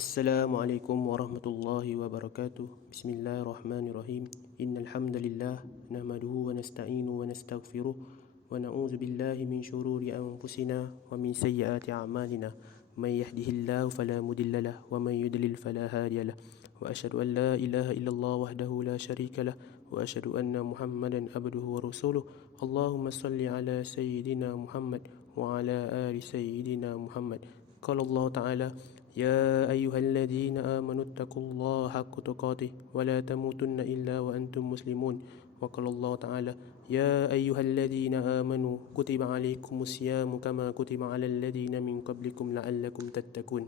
Assalamualaikum warahmatullahi wabarakatuh. Bismillahirrahmanirrahim. Innal hamdalillah nahmaduhu wa nasta'inu wa nastaghfiruh wa na'udzu billahi min shururi anfusina wa min sayyiati a'malina. May yahdihillahu fala mudilla lahu wa may yudlil fala hadiya lahu. Wa asyhadu an la ilaha illallah wahdahu la syarika lahu wa asyhadu anna Muhammadan abduhu wa rasuluh. Allahumma shalli ala sayyidina Muhammad wa ala ali sayyidina Muhammad. Qala Allah Ta'ala: Ya ayyuhalladzina amanu taqullaha haqqa tuqatih wa la tamutunna illa wa antum muslimun. Wa qala Allah Ta'ala: Ya ayyuhalladzina amanu kutiba alaikumus siyamu kama kutiba alal ladzina min qablikum la'allakum tattaqun.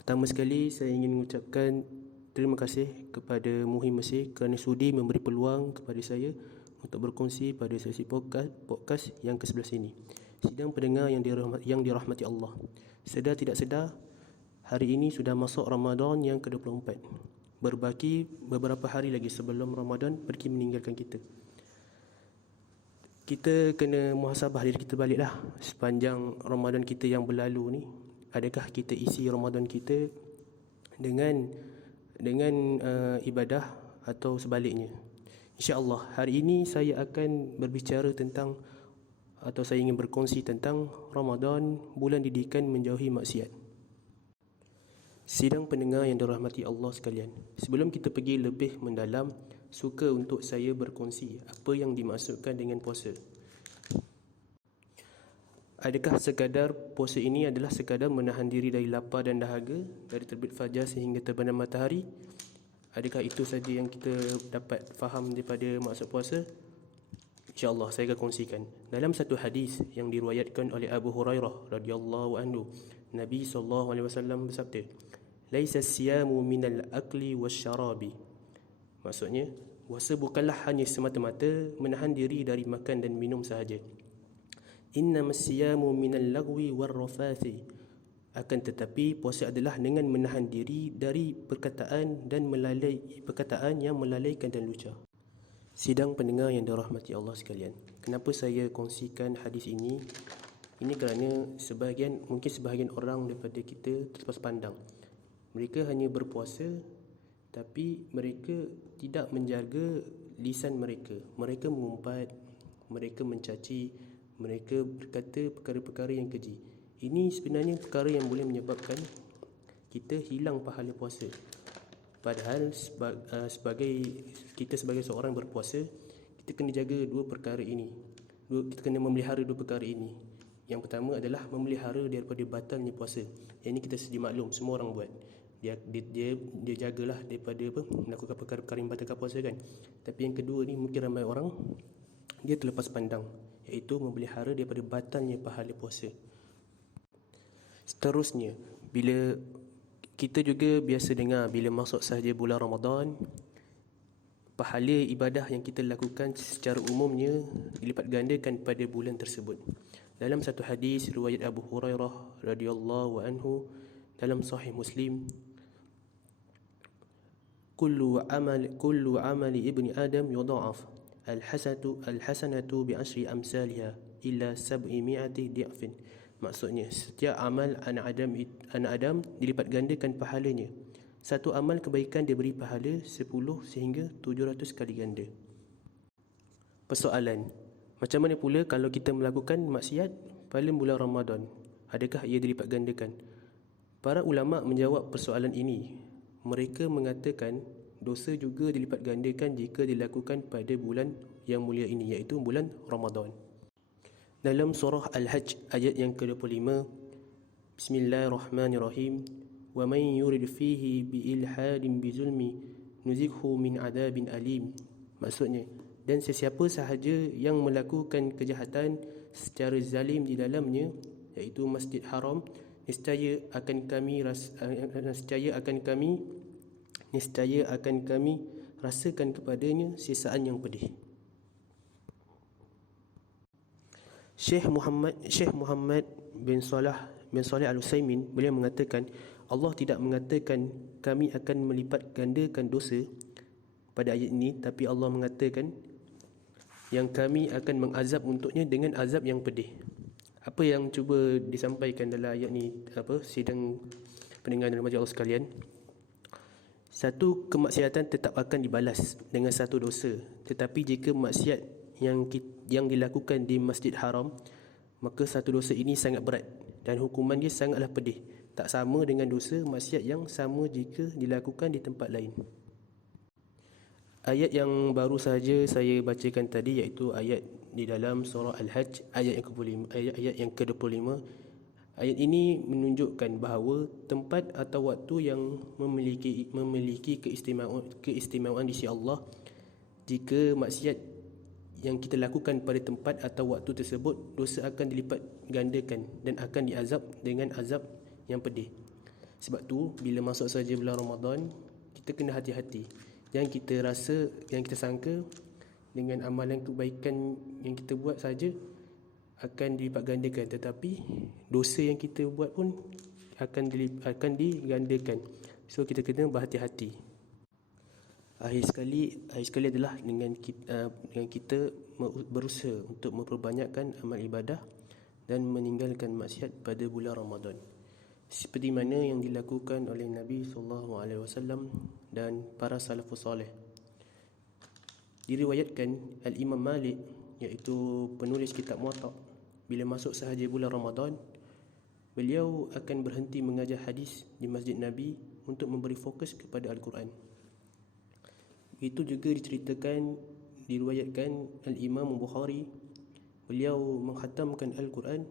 Pertama sekali saya ingin mengucapkan terima kasih kepada Muhim Mesir kerana sudi memberi peluang kepada saya untuk berkongsi pada sesi podcast yang ke-11 ini. Sidang pendengar yang dirahmati Allah, sedar tidak sedar, hari ini sudah masuk Ramadan yang ke-24. Berbaki beberapa hari lagi sebelum Ramadan pergi meninggalkan kita. Kita kena muhasabah diri kita baliklah sepanjang Ramadan kita yang berlalu ni. Adakah kita isi Ramadan kita dengan ibadah atau sebaliknya? InsyaAllah hari ini saya akan berbicara tentang, atau saya ingin berkongsi tentang Ramadan, bulan didikan menjauhi maksiat. Sidang pendengar yang dirahmati Allah sekalian, sebelum kita pergi lebih mendalam, suka untuk saya berkongsi apa yang dimaksudkan dengan puasa. Adakah sekadar puasa ini adalah sekadar menahan diri dari lapar dan dahaga, dari terbit fajar sehingga terbenam matahari? Adakah itu saja yang kita dapat faham daripada maksud puasa? InsyaAllah saya akan kongsikan. Dalam satu hadis yang diriwayatkan oleh Abu Hurairah radhiyallahu anhu, Nabi SAW bersabda, Laisa siyamu minal akli wasyarabi. Maksudnya, puasa bukanlah hanya semata-mata menahan diri dari makan dan minum sahaja. Innamas siyamu minal lagwi warrafathi. Akan tetapi puasa adalah dengan menahan diri dari perkataan yang melalaikan dan lucah. Sidang pendengar yang dirahmati Allah sekalian, kenapa saya kongsikan hadis ini? Ini kerana mungkin sebahagian orang daripada kita terlepas pandang. Mereka hanya berpuasa, tapi mereka tidak menjaga lisan mereka. Mereka mengumpat, mereka mencaci, mereka berkata perkara-perkara yang keji. Ini sebenarnya perkara yang boleh menyebabkan kita hilang pahala puasa. Padahal kita sebagai seorang berpuasa, kita kena jaga dua perkara ini. Kita kena memelihara dua perkara ini. Yang pertama adalah memelihara daripada batalnya puasa. Yang ini kita sedia maklum, semua orang buat. Dia jagalah daripada melakukan perkara-perkara yang batalkan puasa kan. Tapi yang kedua ni mungkin ramai orang dia terlepas pandang, iaitu memelihara daripada batalnya pahala puasa. Seterusnya, bila kita juga biasa dengar bila masuk sahaja bulan Ramadan, pahala ibadah yang kita lakukan secara umumnya dilipat gandakan pada bulan tersebut. Dalam satu hadis riwayat Abu Hurairah radhiyallahu anhu dalam Sahih Muslim, kullu amali ibni Adam yudha'af al-hasanatu bi ashri amsalha illa 700 di'fin. Maksudnya, setiap amal anak Adam dilipat gandakan pahalanya. Satu amal kebaikan dia beri pahala 10 sehingga 700 kali ganda. Persoalan, macam mana pula kalau kita melakukan maksiat pada bulan Ramadan? Adakah ia dilipat gandakan? Para ulama menjawab persoalan ini. Mereka mengatakan dosa juga dilipat gandakan jika dilakukan pada bulan yang mulia ini, iaitu bulan Ramadan. Dalam surah Al-Hajj ayat yang ke-25, Bismillahirrahmanirrahim, wa man yurid fihi bi ilhadin bi zulmi nuzighu min adabin alim. Maksudnya, dan sesiapa sahaja yang melakukan kejahatan secara zalim di dalamnya, iaitu Masjid Haram, niscaya akan kami rasakan kepadanya sisaan yang pedih. Syekh Muhammad bin Salih Al-Utsaimin, beliau mengatakan, Allah tidak mengatakan kami akan melipat gandakan dosa pada ayat ini, tapi Allah mengatakan yang kami akan mengazab untuknya dengan azab yang pedih. Apa yang cuba disampaikan dalam ayat ni? Sidang pendengar dan remaja Allah sekalian, satu kemaksiatan tetap akan dibalas dengan satu dosa. Tetapi jika maksiat yang dilakukan di Masjid Haram, maka satu dosa ini sangat berat dan hukuman dia sangatlah pedih. Tak sama dengan dosa maksiat yang sama jika dilakukan di tempat lain. Ayat yang baru sahaja saya bacakan tadi, iaitu ayat di dalam surah Al-Hajj, ayat yang ke-25. Ayat ini menunjukkan bahawa tempat atau waktu yang memiliki keistimewaan di sisi Allah. Jika maksiat yang kita lakukan pada tempat atau waktu tersebut, dosa akan dilipat gandakan dan akan diazab dengan azab yang pedih. Sebab tu bila masuk saja bulan Ramadan, kita kena hati-hati. Yang kita rasa, yang kita sangka dengan amalan kebaikan yang kita buat saja akan dilipat gandakan, tetapi dosa yang kita buat pun akan digandakan. So kita kena berhati-hati. Akhir sekali adalah dengan kita berusaha untuk memperbanyakkan amal ibadah dan meninggalkan maksiat pada bulan Ramadan, seperti mana yang dilakukan oleh Nabi SAW dan para salafus salih. Diriwayatkan Al-Imam Malik, iaitu penulis kitab Muwatta, bila masuk sahaja bulan Ramadan, beliau akan berhenti mengajar hadis di Masjid Nabi untuk memberi fokus kepada Al-Quran. Itu juga diriwayatkan Al-Imam Bukhari, beliau mengkhatamkan Al-Quran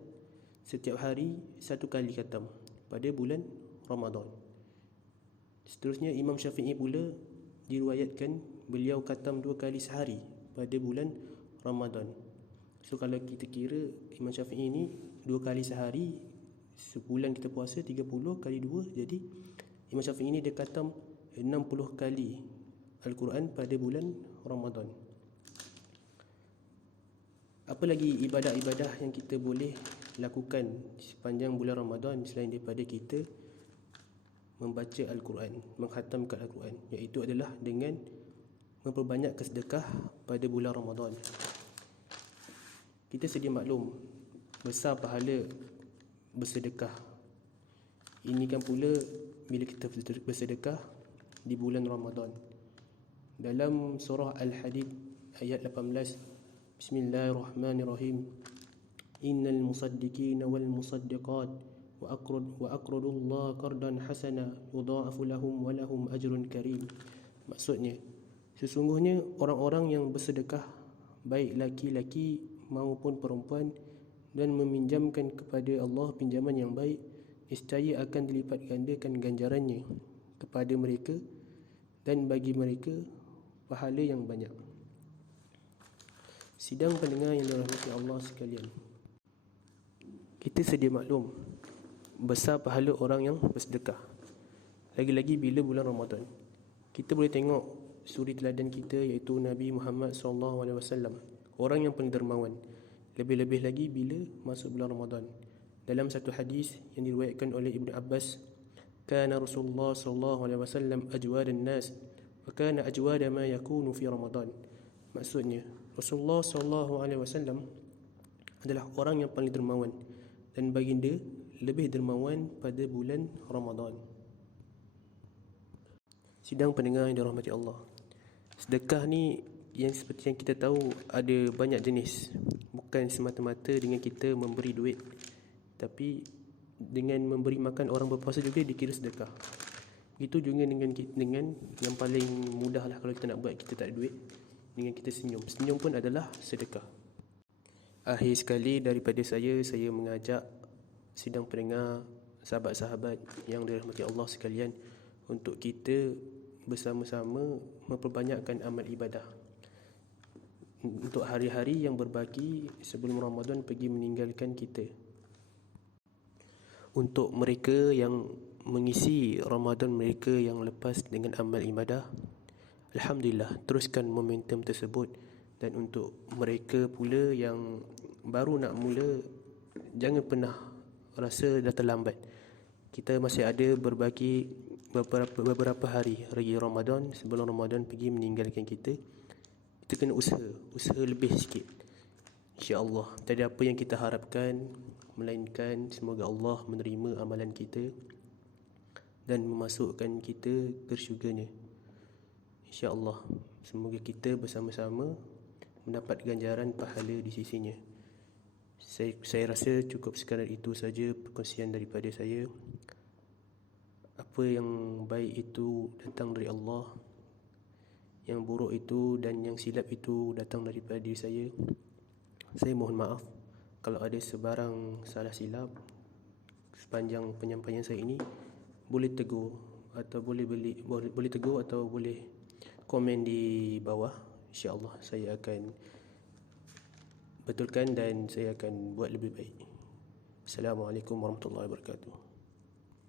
setiap hari 1 kali khatam pada bulan Ramadan. Seterusnya Imam Syafi'i pula diriwayatkan beliau khatam 2 kali sehari pada bulan Ramadan. So kalau kita kira Imam Syafi'i ni 2 kali sehari, sebulan kita puasa 30 kali 2, jadi Imam Syafi'i ni dia khatam 60 kali Al-Quran pada bulan Ramadan. Apa lagi ibadah-ibadah yang kita boleh lakukan sepanjang bulan Ramadan selain daripada kita membaca Al-Quran, mengkhatamkan Al-Quran, iaitu adalah dengan memperbanyak kesedekah pada bulan Ramadan. Kita sedia maklum besar pahala bersedekah. Ini kan pula bila kita bersedekah di bulan Ramadan. Dalam surah Al-Hadid ayat 18, Bismillahirrahmanirrahim, Innal musaddiqina wal musaddiqat wa aqradullaha qardan hasana yudha'afu lahum wa lahum ajrun karim. Maksudnya, sesungguhnya orang-orang yang bersedekah, baik laki-laki maupun perempuan, dan meminjamkan kepada Allah pinjaman yang baik, niscaya akan dilipat gandakan ganjarannya kepada mereka dan bagi mereka pahala yang banyak. Sidang pendengar yang dirahmati Allah sekalian, kita sedia maklum besar pahala orang yang bersedekah, lagi-lagi bila bulan Ramadan. Kita boleh tengok suri teladan kita, iaitu Nabi Muhammad SAW, orang yang paling dermawan, lebih-lebih lagi bila masuk bulan Ramadan. Dalam satu hadis yang diriwayatkan oleh Ibn Abbas, kana Rasulullah SAW ajwadan nas wa kana ajwada ma yakunu fi Ramadan. Maksudnya, Rasulullah SAW adalah orang yang paling dermawan, dan baginda lebih dermawan pada bulan Ramadan. Sidang pendengar yang dirahmati Allah, sedekah ni yang seperti yang kita tahu ada banyak jenis. Bukan semata-mata dengan kita memberi duit, tapi dengan memberi makan orang berpuasa juga dikira sedekah. Itu juga dengan yang paling mudah lah kalau kita nak buat, kita tak ada duit, dengan kita senyum. Senyum pun adalah sedekah. Akhir sekali daripada saya mengajak sidang pendengar, sahabat-sahabat yang dirahmati Allah sekalian, untuk kita bersama-sama memperbanyakkan amal ibadah untuk hari-hari yang berbaki sebelum Ramadan pergi meninggalkan kita. Untuk mereka yang mengisi Ramadan mereka yang lepas dengan amal ibadah, Alhamdulillah, teruskan momentum tersebut. Dan untuk mereka pula yang baru nak mula, jangan pernah rasa dah terlambat. Kita masih ada berbaki beberapa hari Ramadan sebelum Ramadan pergi meninggalkan kita. Kita kena usaha lebih sikit, InsyaAllah. Tak ada apa yang kita harapkan, melainkan semoga Allah menerima amalan kita. dan memasukkan kita ke syurganya. InsyaAllah, semoga kita bersama-sama mendapat ganjaran pahala di sisinya. Saya rasa cukup sekadar itu saja perkongsian daripada saya. Apa yang baik itu datang dari Allah, yang buruk itu dan yang silap itu datang daripada diri saya. Saya mohon maaf kalau ada sebarang salah silap sepanjang penyampaian saya ini. Boleh tegur atau boleh tegur atau boleh komen di bawah. InsyaAllah saya akan betulkan dan saya akan buat lebih baik. Assalamualaikum warahmatullahi wabarakatuh.